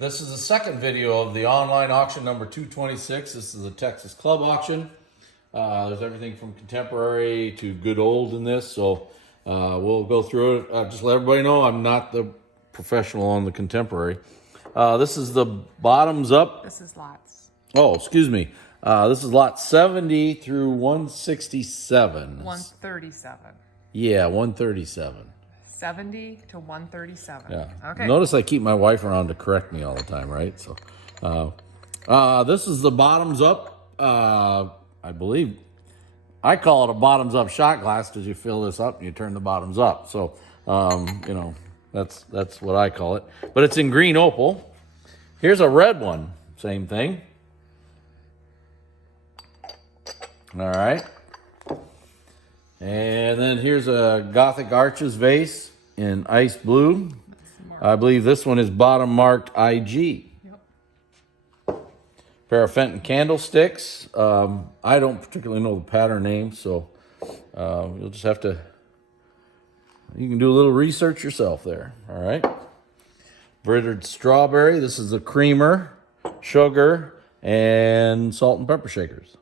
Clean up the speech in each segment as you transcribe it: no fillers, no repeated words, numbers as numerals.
This is the second video of the online auction number 226. This is a Texas club auction. There's everything from contemporary to good old in this, so we'll go through it. Just let everybody know I'm not the professional on the contemporary. This is the bottoms up. This is lots. Oh, excuse me. This is lot 70 through 167. 137. Yeah, 137. 70 to 137. Yeah. Okay. Notice I keep my wife around to correct me all the time, right? So, this is the bottoms up. I believe I call it a bottoms up shot glass because you fill this up and you turn the bottoms up. So, you know, that's what I call it. But it's in green opal. Here's a red one. Same thing. All right. And then here's a Gothic arches vase in ice blue. I believe this one is bottom marked IG. Yep. Pair of Fenton candlesticks. I don't particularly know the pattern name, so you'll just have to, you can do a little research yourself there. All right. Brittered strawberry. This is the creamer, sugar, and salt and pepper shakers.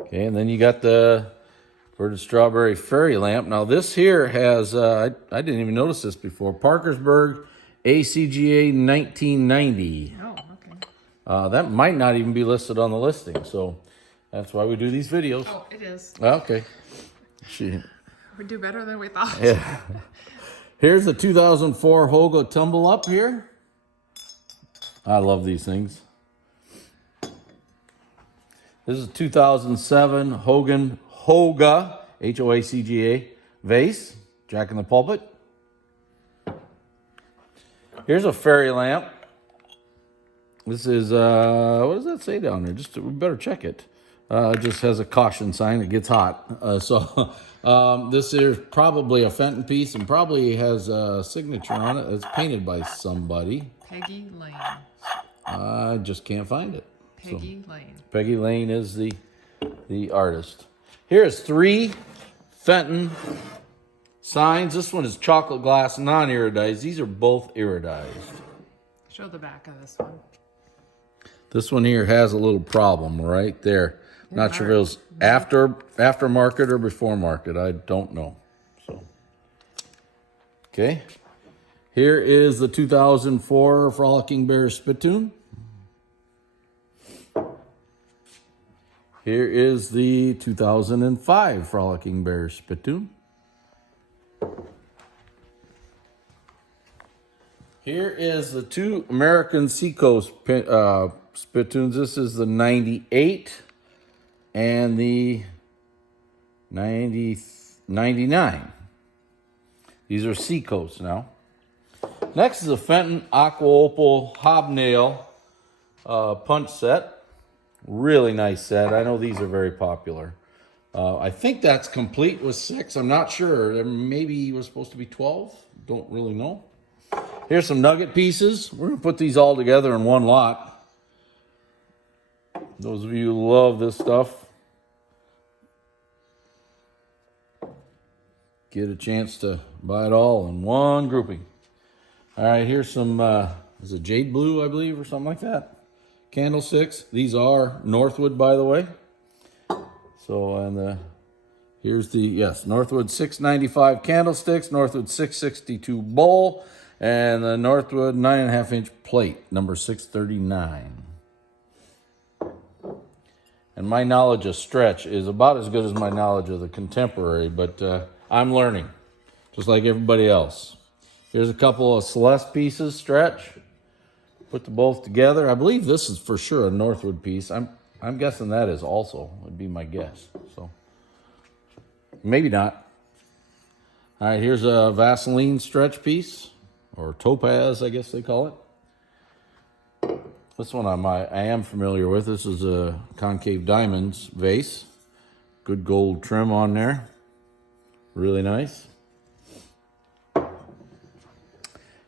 Okay, and then you got the Brittered strawberry fairy lamp. Now this here has, I didn't even notice this before, Parkersburg ACGA 1990. Oh, okay. That might not even be listed on the listing, so that's why we do these videos. Oh, it is. Okay. We do better than we thought. Yeah. Here's the 2004 Hoga Tumble Up here. I love these things. This is a 2007 Hoga, H-O-A-C-G-A, vase, Jack in the Pulpit. Here's a fairy lamp. This is, what does that say down there? We better check it. It just has a caution sign, it gets hot. This is probably a Fenton piece and probably has a signature on it. It's painted by somebody. Peggy Lane. I just can't find it. Peggy Lane. Peggy Lane is the artist. Here's 3 Fenton Signs. This one is chocolate glass, non-iridized. These are both iridized. Show the back of this one. This one here has a little problem right there. Not sure if it was after market or before market. I don't know. So, okay. Here is the 2004 Frolicking Bear Spittoon. Here is the 2005 Frolicking Bear Spittoon. Here is the 2 American Seacoast Spittoons. This is the 98 and the 99. These are Seacoast now. Next is a Fenton Aqua Opal Hobnail punch set. Really nice set. I know these are very popular. I think that's complete with 6. I'm not sure. There maybe was supposed to be 12. Don't really know. Here's some nugget pieces. We're going to put these all together in one lot. Those of you who love this stuff, get a chance to buy it all in one grouping. All right, here's some, is it jade blue, I believe, or something like that? Candlesticks. These are Northwood, by the way. So, and here's the, yes, Northwood 695 candlesticks, Northwood 662 bowl, and the Northwood 9.5 inch plate, number 639. And my knowledge of stretch is about as good as my knowledge of the contemporary, but I'm learning, just like everybody else. Here's a couple of Celeste pieces, stretch. Put the both together. I believe this is for sure a Northwood piece. I'm guessing that is also, would be my guess. So maybe not. All right, here's a Vaseline stretch piece, or topaz, I guess they call it. This one I am familiar with. This is a Concave Diamonds vase. Good gold trim on there. Really nice.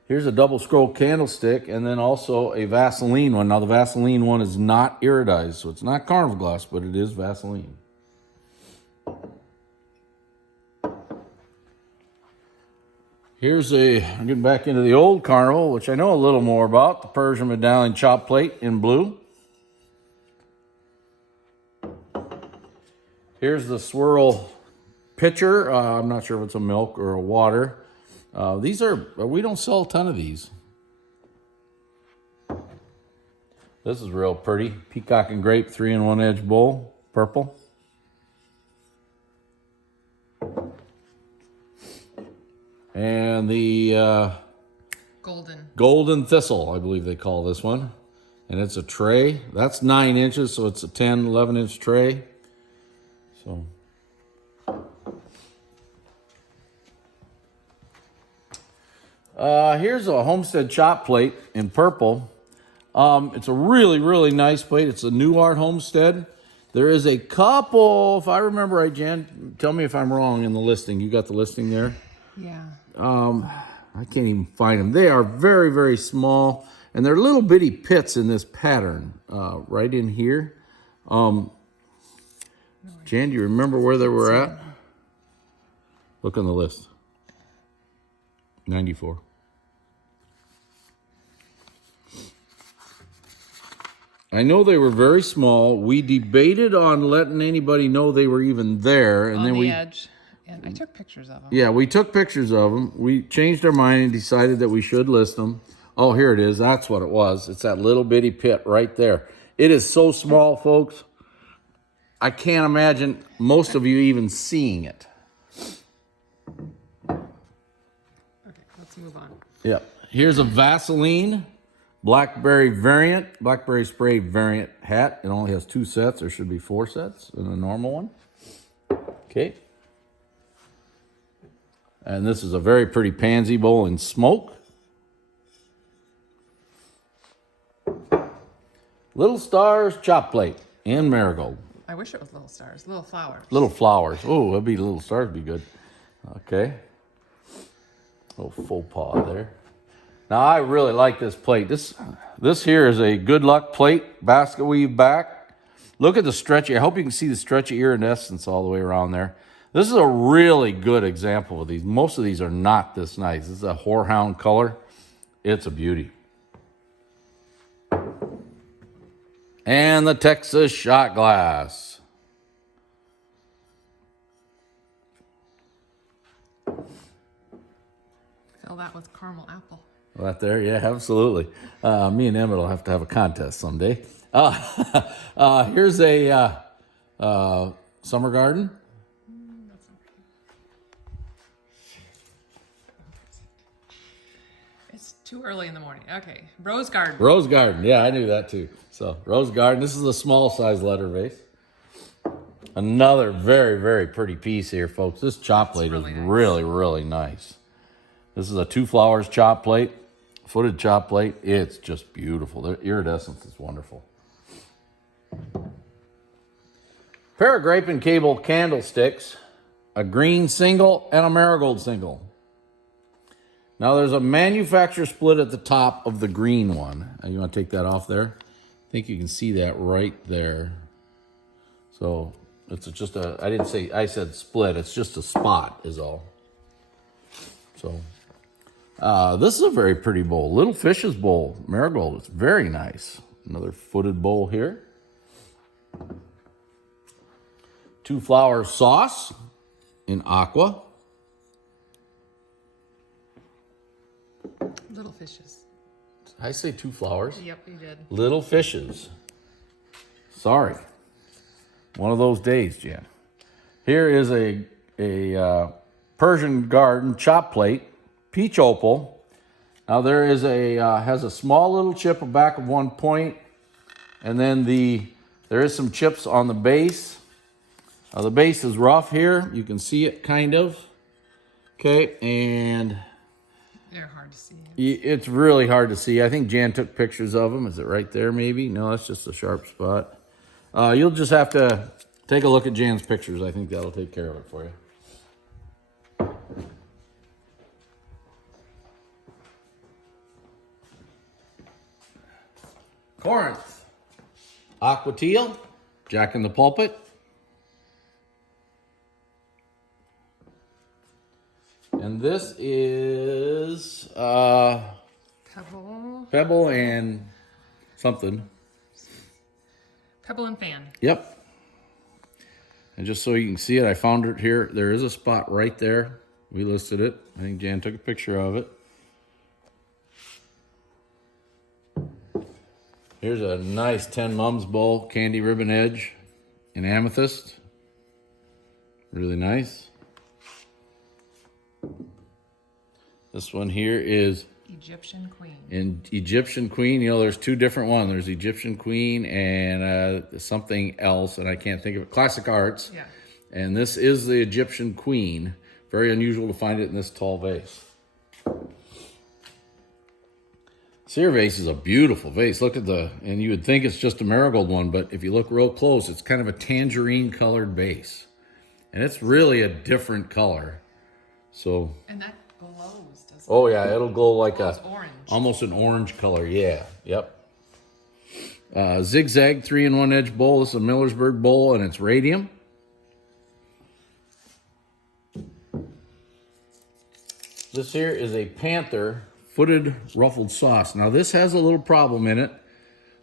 Here's a double scroll candlestick, and then also a Vaseline one. Now the Vaseline one is not iridized, so it's not Carnival Glass, but it is Vaseline. I'm getting back into the old Carnival, which I know a little more about, the Persian medallion chop plate in blue. Here's the swirl pitcher. I'm not sure if it's a milk or a water. We don't sell a ton of these. This is real pretty. Peacock and Grape 3-in-1 edge bowl, purple. And the golden thistle, I believe they call this one. And it's a tray. That's 9 inches, so it's a 10, 11-inch tray. So, here's a Homestead chop plate in purple. It's a really, really nice plate. It's a New Art Homestead. There is a couple, if I remember right, Jan, tell me if I'm wrong in the listing. You got the listing there? Yeah. I can't even find them. They are very, very small, and they're little bitty pits in this pattern, right in here. Jan, do you remember where they were at? Look on the list. 94. I know they were very small. We debated on letting anybody know they were even there, and On then the edge. And I took pictures of them. Yeah, we took pictures of them. We changed our mind and decided that we should list them. Oh, here it is. That's what it was. It's that little bitty pit right there. It is so small, folks. I can't imagine most of you even seeing it. Okay, let's move on. Yep. Here's a Vaseline blackberry spray variant hat. It only has 2 sets. There should be 4 sets in a normal one. Okay. And this is a very pretty pansy bowl in smoke. Little Stars chop plate in marigold. I wish it was little stars, little flowers. Little flowers. Oh, that'd be little stars would be good. Okay. Little faux pas there. Now I really like this plate. This here is a good luck plate, basket weave back. Look at the stretchy. I hope you can see the stretchy iridescence all the way around there. This is a really good example of these. Most of these are not this nice. This is a horehound color. It's a beauty. And the Texas shot glass. Fill that with caramel apple. Right there, yeah, absolutely. Me and Emmett will have to have a contest someday. Here's a summer garden. It's too early in the morning. Okay, rose garden. Rose garden, yeah, I knew that too. So, rose garden. This is a small size letter vase. Another very, very pretty piece here, folks. This chop plate is really, really nice. This is a 2 flowers chop plate, footed chop plate. It's just beautiful. The iridescence is wonderful. Pair of Grape and Cable candlesticks, a green single and a marigold single. Now there's a manufacturer split at the top of the green one. You want to take that off there? I think you can see that right there. So it's just I said split. It's just a spot is all. So this is a very pretty bowl. Little Fish's bowl, marigold. It's very nice. Another footed bowl here. 2 flower sauce in aqua. Little fishes. I say 2 flowers. Yep, you did. Little fishes. Sorry. One of those days, Jan. Here is a Persian garden chop plate, peach opal. Now there is has a small little chip back of 1 point, and then there is some chips on the base. The base is rough here. You can see it kind of. Okay, and they're hard to see. It's really hard to see. I think Jan took pictures of them. Is it right there maybe? No, that's just a sharp spot. You'll just have to take a look at Jan's pictures. I think that'll take care of it for you. Corinth. Aqua teal. Jack in the pulpit. And this is Pebble. Pebble and something. Pebble and fan. Yep. And just so you can see it, I found it here. There is a spot right there. We listed it. I think Jan took a picture of it. Here's a nice 10 mums bowl, candy ribbon edge in amethyst. Really nice. This one here is Egyptian Queen. in Egyptian Queen. You know, there's two different ones. There's Egyptian Queen and something else, and I can't think of it. Classic Arts. Yeah. And this is the Egyptian Queen. Very unusual to find it in this tall vase. Sear vase is a beautiful vase. Look at and you would think it's just a marigold one, but if you look real close, it's kind of a tangerine colored base. And it's really a different color. So. And that glows, doesn't it? Oh yeah, it'll glow like Orange. almost an orange color. Yeah, yep. Zigzag 3-in-1 edge bowl. This is a Millersburg bowl, and it's radium. This here is a Panther footed ruffled sauce. Now this has a little problem in it.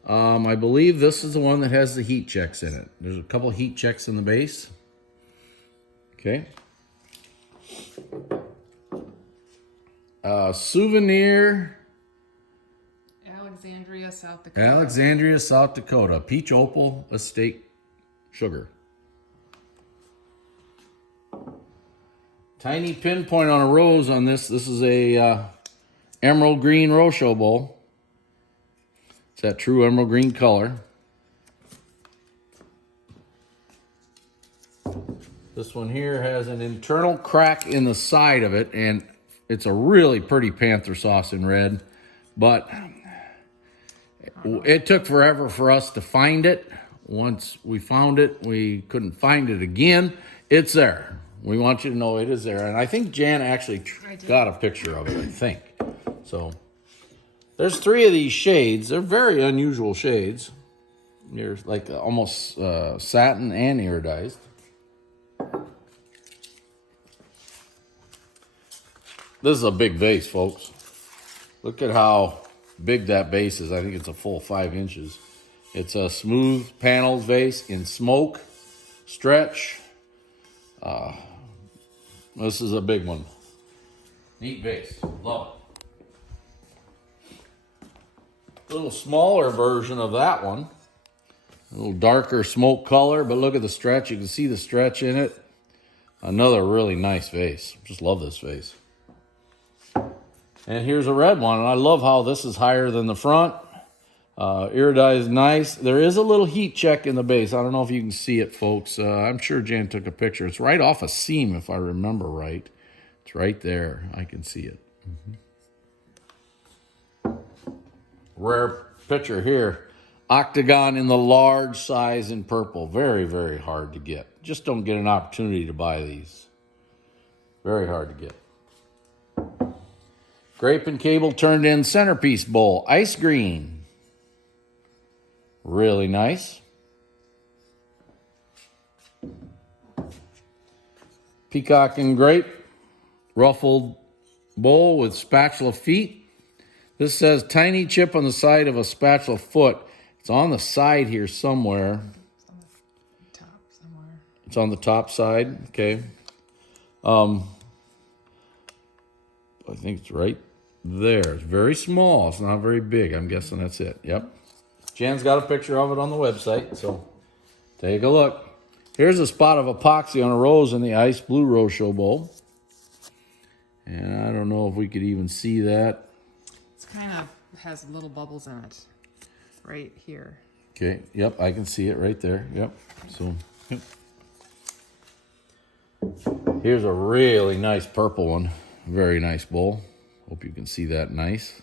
I believe this is the one that has the heat checks in it. There's a couple heat checks in the base. Okay. Souvenir. Alexandria, South Dakota. Alexandria, South Dakota. Peach Opal Estate Sugar. Tiny pinpoint on a rose on this. This is a emerald green Rosho bowl. It's that true emerald green color. This one here has an internal crack in the side of it, and it's a really pretty Panther sauce in red, but it took forever for us to find it. Once we found it, we couldn't find it again. It's there. We want you to know it is there. And I think Jan actually got a picture of it, I think. So there's 3 of these shades. They're very unusual shades. They're like almost satin and iridized. This is a big vase, folks. Look at how big that base is. I think it's a full 5 inches. It's a smooth panels vase in smoke, stretch. This is a big one. Neat vase. Love it. A little smaller version of that one. A little darker smoke color, but look at the stretch. You can see the stretch in it. Another really nice vase. Just love this vase. And here's a red one, and I love how this is higher than the front. Iridized nice. There is a little heat check in the base. I don't know if you can see it, folks. I'm sure Jan took a picture. It's right off a seam, if I remember right. It's right there. I can see it. Rare picture here. Octagon in the large size in purple. Very, very hard to get. Just don't get an opportunity to buy these. Very hard to get. Grape and cable turned in centerpiece bowl. Ice green. Really nice. Peacock and grape. Ruffled bowl with spatula feet. This says tiny chip on the side of a spatula foot. It's on the side here somewhere. It's on the top somewhere. It's on the top side. Okay. I think it's right there. It's very small. It's not very big. I'm guessing that's it. Yep. Jan's got a picture of it on the website, so take a look. Here's a spot of epoxy on a rose in the ice blue Rosho bowl. And I don't know if we could even see that. It's kind of has little bubbles in it. Right here. Okay, yep, I can see it right there. Yep. So, yep. Here's a really nice purple one. Very nice bowl. Hope you can see that nice.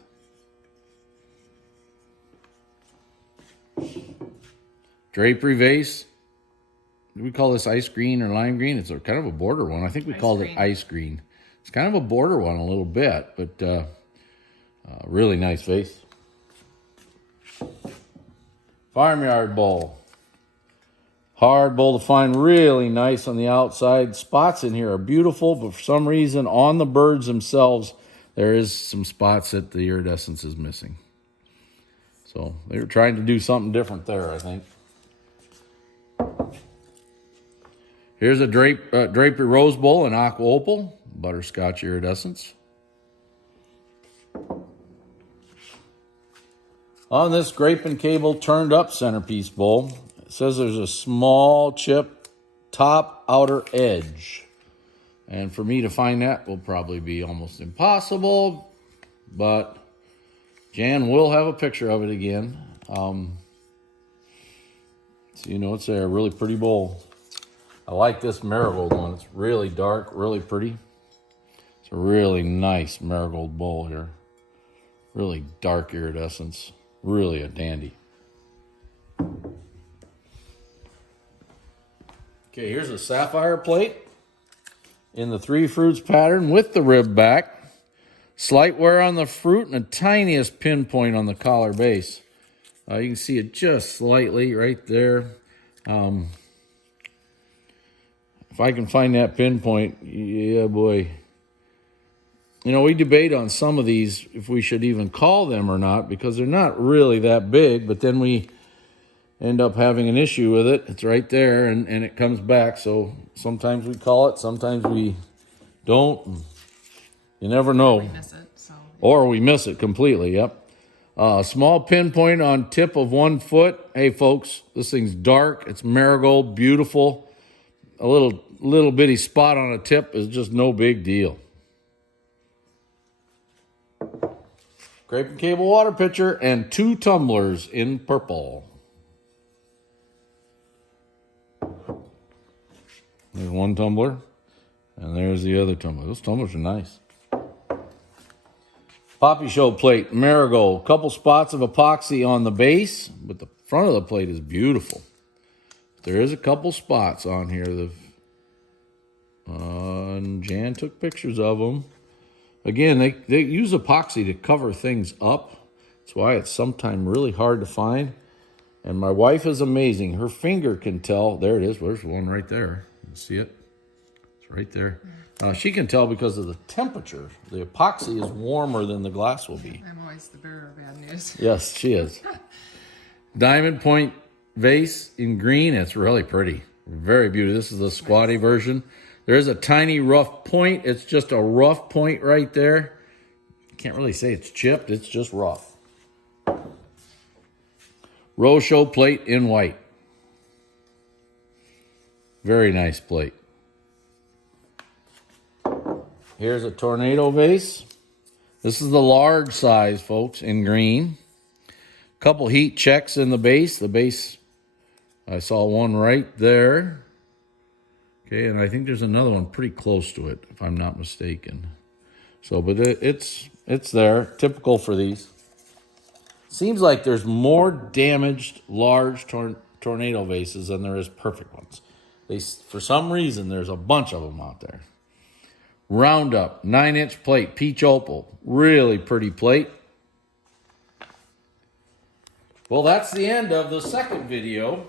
Drapery vase. Do we call this ice green or lime green? It's kind of a border one. I think we called it ice green. It's kind of a border one a little bit, but really nice vase. Farmyard bowl. Hard bowl to find, really nice on the outside. Spots in here are beautiful, but for some reason on the birds themselves, there is some spots that the iridescence is missing. So they were trying to do something different there, I think. Here's a Drapery Rose Bowl in Aqua Opal, butterscotch iridescence. On this Grape and Cable turned up centerpiece bowl, it says there's a small chip top outer edge. And for me to find that will probably be almost impossible, but Jan will have a picture of it again. So you know it's there, a really pretty bowl. I like this marigold one. It's really dark, really pretty. It's a really nice marigold bowl here. Really dark iridescence. Really a dandy. Okay, here's a Sapphire Plate in the three fruits pattern with the rib back. Slight wear on the fruit and the tiniest pinpoint on the collar base. You can see it just slightly right there. If I can find that pinpoint, yeah, boy. You know, we debate on some of these if we should even call them or not because they're not really that big, but then we end up having an issue with it. It's right there, and it comes back. So sometimes we call it, sometimes we don't. You never know. We miss it, so. Or we miss it completely, yep. Small pinpoint on tip of 1 foot. Hey, folks, this thing's dark. It's marigold, beautiful. A little bitty spot on a tip is just no big deal. Grape and Cable water pitcher and 2 tumblers in purple. There's 1 tumbler, and there's the other tumbler. Those tumblers are nice. Poppy Show plate, marigold. Couple spots of epoxy on the base, but the front of the plate is beautiful. There is a couple spots on here. And Jan took pictures of them. Again, they use epoxy to cover things up. That's why it's sometimes really hard to find. And my wife is amazing. Her finger can tell. There it is. There's one right there. You see it? It's right there. She can tell because of the temperature. The epoxy is warmer than the glass will be. I'm always the bearer of bad news. Yes, she is. Diamond point vase in green. It's really pretty. Very beautiful. This is the squatty version. There is a tiny rough point. It's just a rough point right there. Can't really say it's chipped. It's just rough. Rosho plate in white. Very nice plate. Here's a tornado vase. This is the large size, folks, in green. Couple heat checks in the base. The base, I saw one right there. Okay, and I think there's another one pretty close to it, if I'm not mistaken. So, but it's there, typical for these. Seems like there's more damaged large tornado vases than there is perfect ones. For some reason, there's a bunch of them out there. Roundup, 9-inch plate, peach opal. Really pretty plate. Well, that's the end of the second video.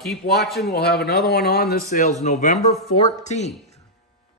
Keep watching. We'll have another one on. This sale's November 14th.